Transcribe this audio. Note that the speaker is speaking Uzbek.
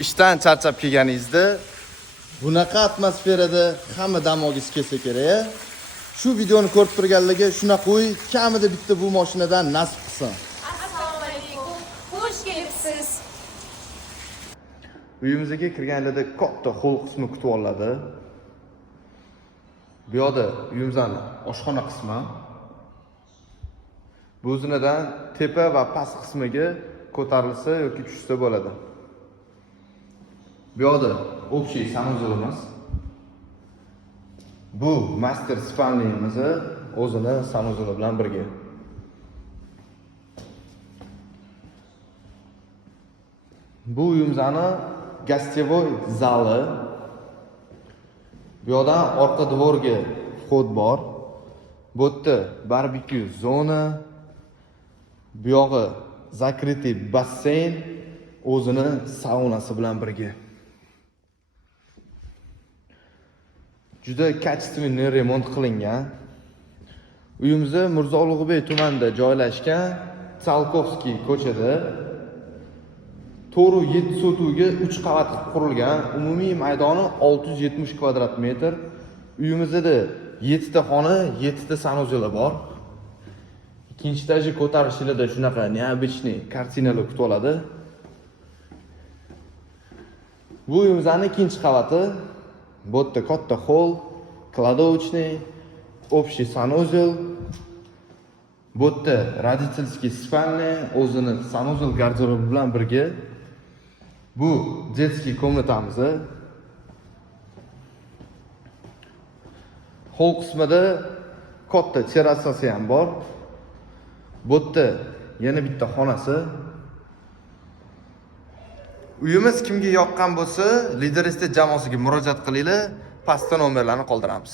ishdan charchab kelganingizda bunaqa atmosferada hamma dam olgisi kelsa kerak. Shu videoni ko'rib turganlarga shunaqa qo'y, kamida bitta bu mashinadan nasib qilsin. Assalomu alaykum. Xush kelibsiz. Uyimizga kirganlarda katta hol qismi kutib oladi. Bu yoqda uyimizning oshxona qismi. Bu zinadan tepa va past qismiga ko'tarilsa yoki tushsa bo'ladi. Bu yoqda общий sanuzulimiz. Bu master spalniyamiz o'zini sanuzuli bilan birga. Bu uyimizning gостевой zali. Bu yoqdan orqa dvorga vxod bor. Bu yerda barbekyu zona. Bu yog'i закрытый basseyn o'zini saunasi bilan birga. Juda качественный remont qilingan. Uyimiz Mirzo Ulug'bek tumanida joylashgan, Tsalkovskiy ko'chada. To'g'ri 7 sotuvga 3 qavat qurilgan. Umumiy maydoni 670 kvadrat metr. Uyimizda 7 ta xona, 7 ta sanuzeli bor. Ikkinchi etajga ko'tarishlarda shunaqa neobычный kartinalar kutib oladi. Bu uyimizning ikkinchi qavati. Bu yerda katta hol, kladovочный, общий санузел. Bu yerda родительский спальня, o'zini санузел garderobi bilan birga. Bu детский komnatamiz. Hol qismida katta terrasasi ham bor. Bu yerda yana bitta xonasi. Uyimiz kimga yoqqan bo'lsa, Lider Estate jamoasiga murojaat qilinglar, pastda nomerlarni qoldiramiz.